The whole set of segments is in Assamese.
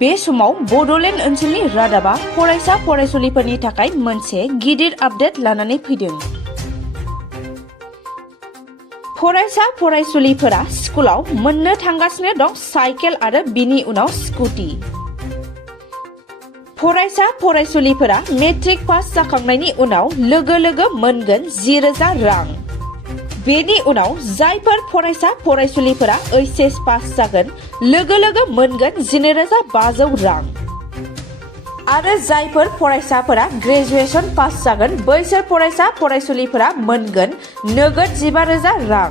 बे समाव बड'लेण्ड ओनसोलनि रादाबा फरायसा फरायसुलिफोरनि थाखाय मोनसे गिदिर आपडेट लानानै फैदों। फरायसा फरायसुलिफोरा स्कुलाव मोननो थांगासिनो दं साइकेल आरो बिनि उनाव स्कुटी। फरायसा फरायसुलिफोरा मेट्रिक पास जाखांनायनि उनाव लोगो लोगो मोनगोन 10,000 रां। बेनि उनाव जायफोर फरायसा फरायसुलिफोरा एचएस पास जागोन लोगो लोगो मोनगोन 12,500 रां। आरो जायफोर फरायसाफोरा ग्रेजुएशन पास जागोन बैसोर फरायसा फरायसुलिफोरा मोनगोन नोगोद 15,000 रां।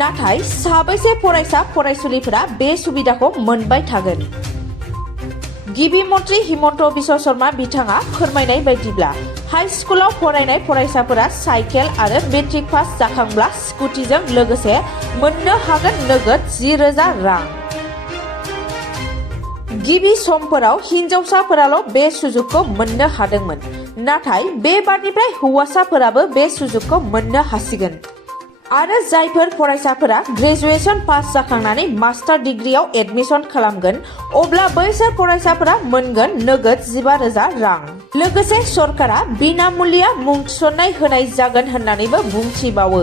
नाथाय साबैसे फरायसा फरायसुलिफोरा बे सुबिदाखौ मोनबाय थागोन? गिबि मन्त्रि हिमन्त बिश्व शर्मा बिथाङा फोरमायनाय बायदिब्ला हाई स्कुलाव फरायनाय फरायसाफोरा साइकेल आरो मेट्रिक पास जाखांब्ला स्कुटिजों लोगोसे मोननो हागोन नोगोद 10,000 रां। गिबि समफोराव हिन्जावसाफोराल' बे सुजुगखौ मोननो हादोंमोन, नाथाय बेबारनिफ्राय हौवासाफोराबो बे सुजुगखौ मोननो हासिगोन। आरो जायफोर फरायसाफोरा ग्रेजुएशन पास जाखांनानै मास्टार डिग्रीआव एडमिशन खालामगोन अब्ला बैसोर फरायसाफोरा मोनगोन नोगोद 15,000 रां। लोगोसे सरकारा बिनामुलिया मुं थिसननाय होनाय जागोन होननानैबो बुंथिबावो।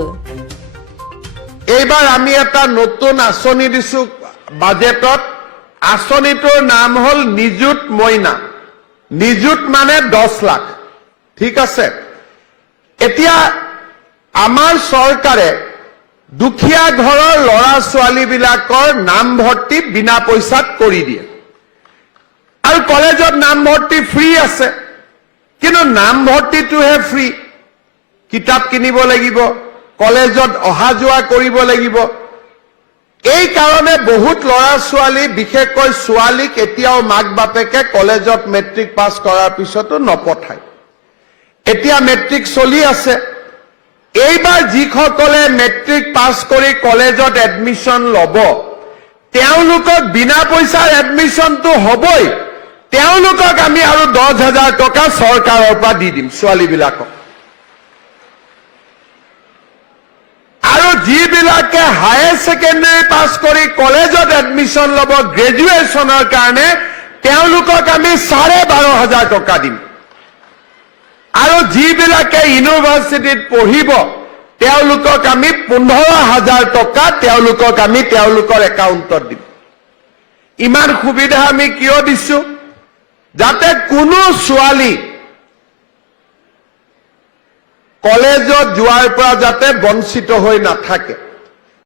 এইবাৰ আমি এটা নতুন আঁচনি দিছো বাজেটত। আঁচনিটোৰ নাম হল নিযুত মইনা। নিযুত মানে 10 লাখ। ঠিক আছে। এতিয়া আমাৰ চৰকাৰে দুখীয়া ঘৰৰ ল'ৰা ছোৱালীবিলাকৰ নামভৰ্তি বিনা পইচাত কৰি দিয়ে। আৰু কলেজত নামভৰ্তি ফ্ৰী আছে, কিন্তু নামভৰ্তিটোহে ফ্ৰী। কিতাপ কিনিব লাগিব, কলেজত অহা যোৱা কৰিব লাগিব। এই কাৰণে বহুত ল'ৰা ছোৱালী, বিশেষকৈ ছোৱালীক এতিয়াও মাক বাপেকে কলেজত মেট্ৰিক পাছ কৰাৰ পিছতো নপঠায়। এতিয়া মেট্ৰিক চলি আছে। এইবাৰ যিসকলে মেট্ৰিক পাছ কৰি কলেজত এডমিশ্যন ল'ব তেওঁলোকক বিনা পইচাৰ এডমিশ্যনটো হ'বই। তেওঁলোকক আমি আৰু 10,000 টকা চৰকাৰৰ পৰা দি দিম ছোৱালীবিলাকক। আৰু যিবিলাকে হায়াৰ ছেকেণ্ডাৰী পাছ কৰি কলেজত এডমিশ্যন ল'ব গ্ৰেজুৱেশ্যনৰ কাৰণে তেওঁলোকক আমি 12,500 টকা দিম। আৰু যিবিলাকে ইউনিভাৰ্চিটিত পঢ়িব তেওঁলোকক আমি 15,000 টকা তেওঁলোকৰ একাউণ্টত দিম। ইমান সুবিধা আমি কিয় দিছো? যাতে কোনো ছোৱালী কলেজত যোৱাৰ পৰা যাতে বঞ্চিত হৈ নাথাকে।